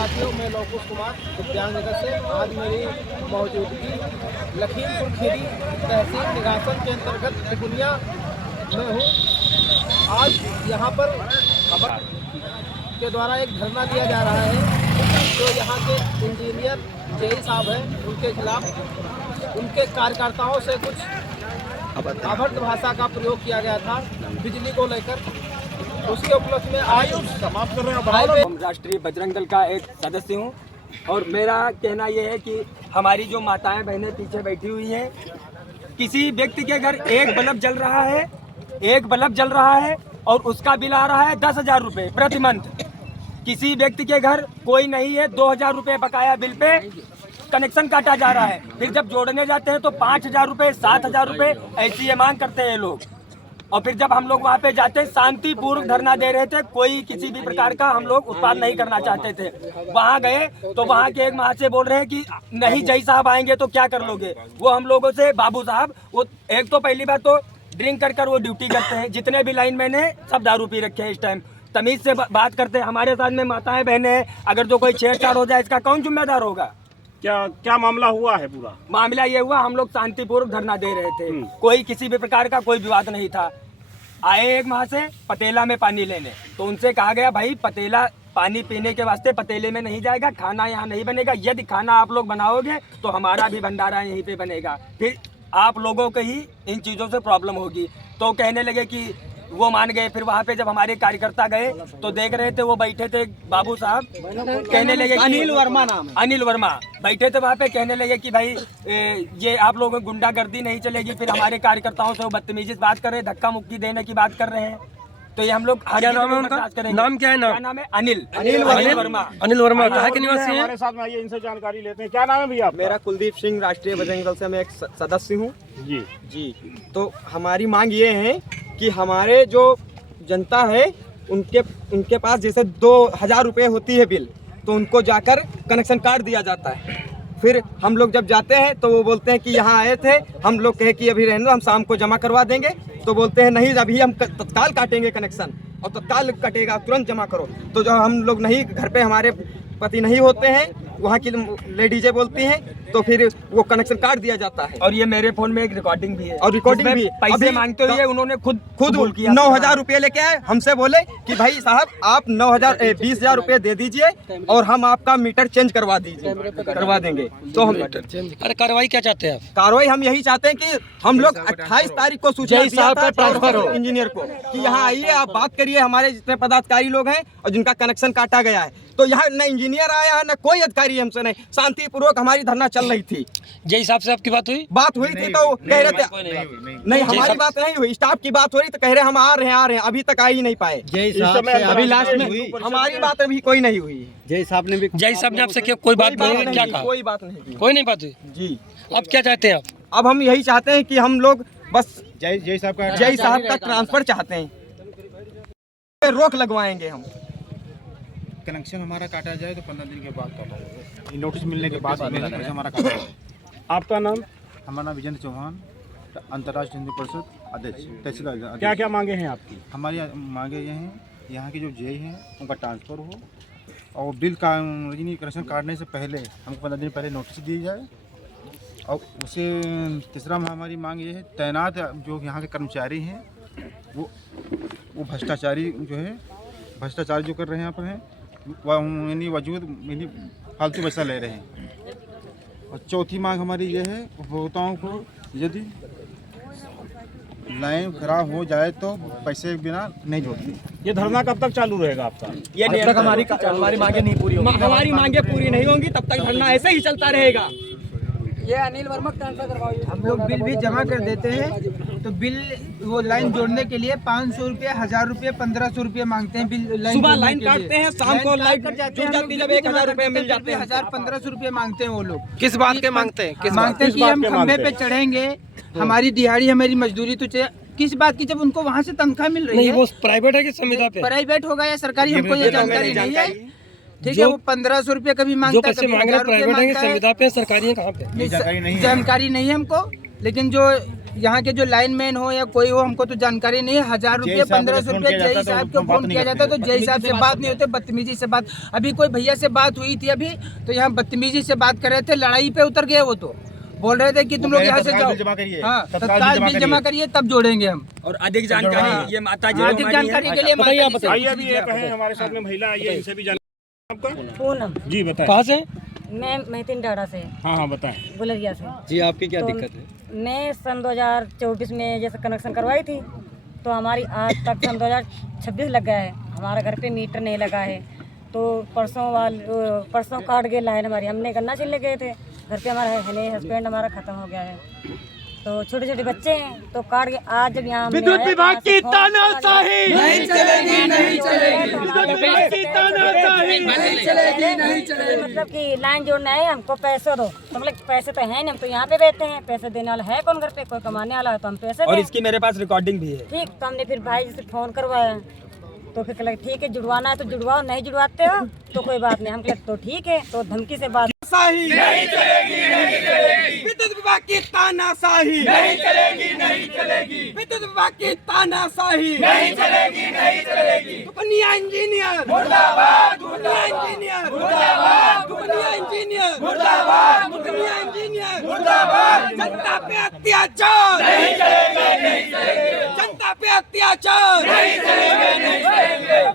साथियों, मैं लौकुश कुमार दिव्यांगनगर से। आज मेरी मौजूदगी लखीमपुर खीरी तहसील निगासन के अंतर्गत त्रिपुनिया में हूँ। आज यहाँ पर खबर के द्वारा एक धरना दिया जा रहा है जो यहाँ के इंजीनियर जेई साहब हैं, उनके खिलाफ उनके कार्यकर्ताओं से कुछ अभद्र भाषा का प्रयोग किया गया था बिजली को लेकर। उसके उपलक्ष्य में आयु समाप्त कर रहे हैं। हम राष्ट्रीय बजरंग दल का एक सदस्य हूं और मेरा कहना यह है कि हमारी जो माताएं बहनें पीछे बैठी हुई हैं, किसी व्यक्ति के घर एक बल्ब जल रहा है और उसका बिल आ रहा है 10,000 रुपये प्रति मंथ। किसी व्यक्ति के घर कोई नहीं है, 2,000 रुपये बकाया बिल पे कनेक्शन काटा जा रहा है। फिर जब जोड़ने जाते हैं तो 5,000 रुपये 7,000 रुपये ऐसी ये मांग करते हैं लोग। और फिर जब हम लोग वहाँ पे जाते शांतिपूर्वक धरना दे रहे थे, कोई किसी भी प्रकार का हम लोग उत्पाद नहीं करना चाहते थे। वहाँ गए तो वहाँ के एक महाशय बोल रहे हैं कि नहीं जय साहब आएंगे तो क्या कर लोगे। वो हम लोगों से बाबू साहब, वो एक तो पहली बात तो ड्रिंक कर वो ड्यूटी करते हैं, जितने भी लाइन मैंने सब दारू पी रखे हैं। इस टाइम तमीज से बात करते हैं। हमारे साथ में माताएं बहनें हैं, अगर जो कोई छेड़छाड़ हो जाए इसका कौन जिम्मेदार होगा। क्या मामला हुआ है? पूरा मामला ये हुआ, हम लोग शांतिपूर्वक धरना दे रहे थे, कोई किसी भी प्रकार का कोई विवाद नहीं था। आए एक महाशय पतेला में पानी लेने, तो उनसे कहा गया भाई पतेला पानी पीने के वास्ते पतेले में नहीं जाएगा, खाना यहाँ नहीं बनेगा। यदि खाना आप लोग बनाओगे तो हमारा भी भंडारा यहीं पे बनेगा, फिर आप लोगों को ही इन चीज़ों से प्रॉब्लम होगी। तो कहने लगे कि वो मान गए। फिर वहाँ पे जब हमारे कार्यकर्ता गए तो देख रहे थे, वो बैठे थे बाबू साहब, कहने लगे अनिल वर्मा नाम, अनिल वर्मा बैठे थे वहाँ पे, कहने लगे कि भाई ये आप लोगों को गुंडागर्दी नहीं चलेगी। फिर हमारे कार्यकर्ताओं से वो बदतमीजी से बात कर रहे हैं, धक्का मुक्की देने की बात कर रहे हैं। तो ये हम लोग क्या नाम है उनका? नाम क्या है? नाम है अनिल वर्मा। अनिल वर्मा कहाँ के निवासी हैं? हमारे साथ में आइए, इनसे जानकारी लेते हैं। क्या नाम है भैया? मेरा कुलदीप सिंह, राष्ट्रीय बजरंग दल से मैं एक सदस्य हूँ जी। तो हमारी मांग ये है कि हमारे जो जनता है उनके पास जैसे 2,000 रुपये होती है बिल, तो उनको जाकर कनेक्शन काट दिया जाता है। फिर हम लोग जब जाते हैं तो वो बोलते हैं कि यहाँ आए थे, हम लोग कहे कि अभी रहने दो, हम शाम को जमा करवा देंगे। तो बोलते हैं नहीं, अभी हम तत्काल काटेंगे कनेक्शन, और तत्काल कटेगा, तुरंत जमा करो। तो जब हम लोग नहीं, घर पे हमारे पति नहीं होते हैं, वहाँ की लेडीजें बोलती हैं, तो फिर वो कनेक्शन काट दिया जाता है। और ये मेरे फोन में एक रिकॉर्डिंग भी है, और रिकॉर्डिंग भी पैसे मांगते हुए उन्होंने खुद 9,000 रुपये लेके आए। हमसे बोले कि भाई साहब आप 20,000 रुपये दे दीजिए और हम आपका मीटर चेंज करवा देंगे। तो हम अरे कार्रवाई क्या चाहते हैं आप? कार्रवाई हम यही चाहते हैं कि हम लोग 28 तारीख को सूचना दिया था ट्रांसफर हो इंजीनियर को कि यहाँ आइए, आप बात करिए हमारे जितने पदाधिकारी लोग हैं और जिनका कनेक्शन काटा गया है। तो यहाँ न इंजीनियर आया है, न कोई अधिकारी हमसे नहीं। शांतिपूर्वक हमारी धरना चल रही थी। जय साहब से आपकी बात हुई थी तो कह रहे थे नहीं, हमारी बात नहीं हुई, स्टाफ की बात हो रही, तो कह रहे हम आ रहे हैं, अभी तक आ ही नहीं पाए। अभी लास्ट में हमारी बात अभी कोई नहीं हुई। जय साहब ने आपसे कोई बात नहीं, क्या कहा? कोई बात नहीं, कोई नहीं बात हुई जी। अब क्या चाहते हैं आप? अब हम यही चाहते हैं कि हम लोग बस जय साहब का ट्रांसफर चाहते हैं, रोक लगवाएंगे हम। कनेक्शन हमारा काटा जाए तो 15 दिन के बाद काटा जाए, नोटिस मिलने के बाद कनेक्शन हमारा काटा जाए। आपका नाम? हमारा नाम विजेंद्र चौहान, अंतर्राष्ट्रीय हिंदू परिषद अध्यक्ष, तहसीलदार। क्या क्या मांगे हैं आपकी? हमारी मांगे ये हैं, यहाँ के जो जेई हैं उनका ट्रांसफ़र हो, और बिल का कनेक्शन काटने से पहले हमको 15 दिन पहले नोटिस दी जाए। और उसे तीसरा हमारी मांग ये है, तैनात जो यहाँ के कर्मचारी हैं वो भ्रष्टाचारी जो कर रहे हैं यहाँ पर हैं, वह वजूद फालतू पैसा ले रहे हैं। और चौथी मांग हमारी ये है, उपभोक्ताओं को यदि लाइन खराब हो जाए तो पैसे के बिना नहीं जोड़ती। ये धरना कब तक चालू रहेगा आपका? ये तक हमारी मांगे नहीं पूरी होंगी, हमारी मांगे पूरी नहीं होंगी तब तक धरना ऐसे ही चलता रहेगा। ये अनिल वर्मा ट्रांसफर करवाइए। हम लोग बिल भी जमा कर देते हैं, तो बिल वो लाइन जोड़ने के लिए 500 रुपये, 1,000 रुपये, 1,500 रुपये मांगते हैं। बिल सुबह लाइन काटते हैं, शाम को लाइन जुड़ जाती है, जब 1,000 रुपये मिल जाते हैं। 1,000-1,500 रुपये मांगते हैं वो लोग। किस बात के मांगते हैं? मांगते हैं कि हम खंभे पे चढ़ेंगे, हमारी दिहाड़ी, हमारी मजदूरी तो किस बात की, जब उनको वहाँ से तनख्वाह मिल रही है। वो प्राइवेट है कि संविदा पे? प्राइवेट होगा या सरकारी, हमको ये जानकारी नहीं है। ठीक है, वो 1,500 रुपये कभी मांगता है, प्राइवेट है, संविदा पे, सरकारी है, कहाँ पे? जानकारी नहीं है हमको। लेकिन जो यहाँ के जो लाइनमैन हो या कोई हो, हमको तो जानकारी नहीं है। 1000 रुपये 1500 रुपये जय साहब को फोन किया जाता है तो जय साहब से बात नहीं होते, बदतमीजी से बात। अभी कोई भैया से बात हुई थी अभी, तो यहाँ बदतमीजी से बात कर रहे थे, लड़ाई पे उतर गए वो। तो बोल रहे थे कि तुम लोग यहाँ से जाओ, हाँ तत्काल बिल जमा करिए तब जोड़ेंगे हम। और अधिक जानकारी ये माता जी अधिक जानकारी के लिए आइए अभी एक है हमारे साथ में महिला आई है, इनसे भी जानकारी आपका। पूनम जी बताएं। कहाँ से? मैं महतीन डाड़ा से, हाँ बताएं। गुलरिया से। जी आपकी क्या तो दिक्कत है? मैं सन 2024 में जैसे कनेक्शन करवाई थी, तो हमारी आज तक सन 2026 लग गया है, हमारा घर पे मीटर नहीं लगा है। तो परसों काट गए लाइन हमारी, हमने गन्ना छिलने गए थे, घर पे हमारा है नहीं, हस्बैंड हमारा ख़त्म हो गया है, तो छोटे छोटे बच्चे हैं, तो काट गए। आज जब यहाँ विद्युत विभाग की तानाशाही नहीं चलेगी, नहीं चलेगी, मतलब कि लाइन जोड़ना है, हमको पैसे दो। तो मतलब पैसे तो है नहीं, हम तो यहाँ पे बैठे हैं, पैसे देने वाला है कौन घर पे? कोई कमाने वाला है तो हम पैसे और दें। इसकी मेरे पास रिकॉर्डिंग भी है। ठीक, तो हमने फिर भाई जी से फोन करवाया, तो फिर कहला ठीक है जुड़वाना है तो जुड़वाओ, नहीं जुड़वाते हो तो कोई बात नहीं। हम कहते तो ठीक है, तो धमकी से बात नहीं चलेगी, नहीं चलेगी, विद्युत विभाग की तानाशाही नहीं चलेगी, नहीं चलेगी, विद्युत विभाग की तानाशाही नहीं चलेगी, नहीं चलेगी। दुनिया इंजीनियर मुर्दाबाद, दुनिया इंजीनियर मुर्दाबाद, दुनिया इंजीनियर मुर्दाबाद, दुनिया इंजीनियर मुर्दाबाद। जनता पे अत्याचार नहीं चलेगा, नहीं चलेगा, जनता पे अत्याचार नहीं चलेगा, नहीं चलेगा।